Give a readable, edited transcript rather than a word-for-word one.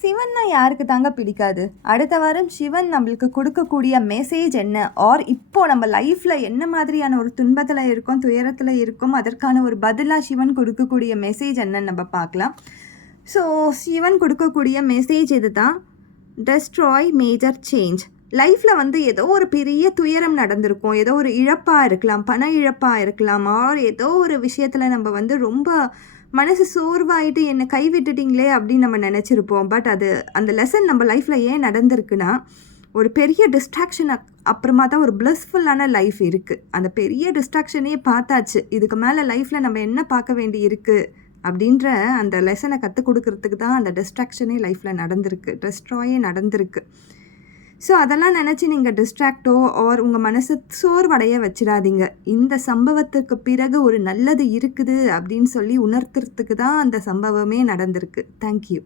சிவன்னா யாருக்கு தாங்க பிடிக்காது? அடுத்த வாரம் சிவன் நம்மளுக்கு கொடுக்கக்கூடிய மெசேஜ் என்ன? ஆர் இப்போ நம்ம லைஃப்ல என்ன மாதிரியான ஒரு துன்பத்துல இருக்கோம், துயரத்துல இருக்கோம், அதற்கான ஒரு பதிலா சிவன் கொடுக்கக்கூடிய மெசேஜ் என்னன்னு நம்ம பார்க்கலாம். ஸோ சிவன் கொடுக்கக்கூடிய மெசேஜ் இதுதான். Destroy major change. லைஃப்பில் வந்து ஏதோ ஒரு பெரிய துயரம் நடந்திருக்கும், ஏதோ ஒரு இழப்பாக இருக்கலாம், பண இழப்பாக இருக்கலாம், ஆர் ஏதோ ஒரு விஷயத்தில் நம்ம வந்து ரொம்ப மனசு சோர்வாயிட்டு என்னை கைவிட்டுட்டிங்களே அப்படின்னு நம்ம நினச்சிருப்போம். பட் அது அந்த லெசன் நம்ம லைஃப்பில் ஏன் நடந்திருக்குன்னா, ஒரு பெரிய டிஸ்ட்ராக்ஷன் அப்புறமா தான் ஒரு பிளஸ்ஃபுல்லான லைஃப் இருக்குது. அந்த பெரிய டிஸ்ட்ராக்ஷனே பார்த்தாச்சு, இதுக்கு மேலே லைஃப்பில் நம்ம என்ன பார்க்க வேண்டி இருக்குது அப்படின்ற அந்த லெசனை கற்றுக் கொடுக்கறதுக்கு தான் அந்த டிஸ்ட்ராக்ஷனே லைஃப்பில் நடந்திருக்கு, டெஸ்ட்ராயே நடந்திருக்கு. ஸோ அதெல்லாம் நினச்சி நீங்கள் டிஸ்ட்ராக்டோ ஆர் உங்கள் மனசை சோர்வடைய வச்சிடாதீங்க. இந்த சம்பவத்துக்கு பிறகு ஒரு நல்லது இருக்குது அப்படின்னு சொல்லி உணர்த்துறதுக்கு தான் அந்த சம்பவமே நடந்திருக்கு. தேங்க்யூ.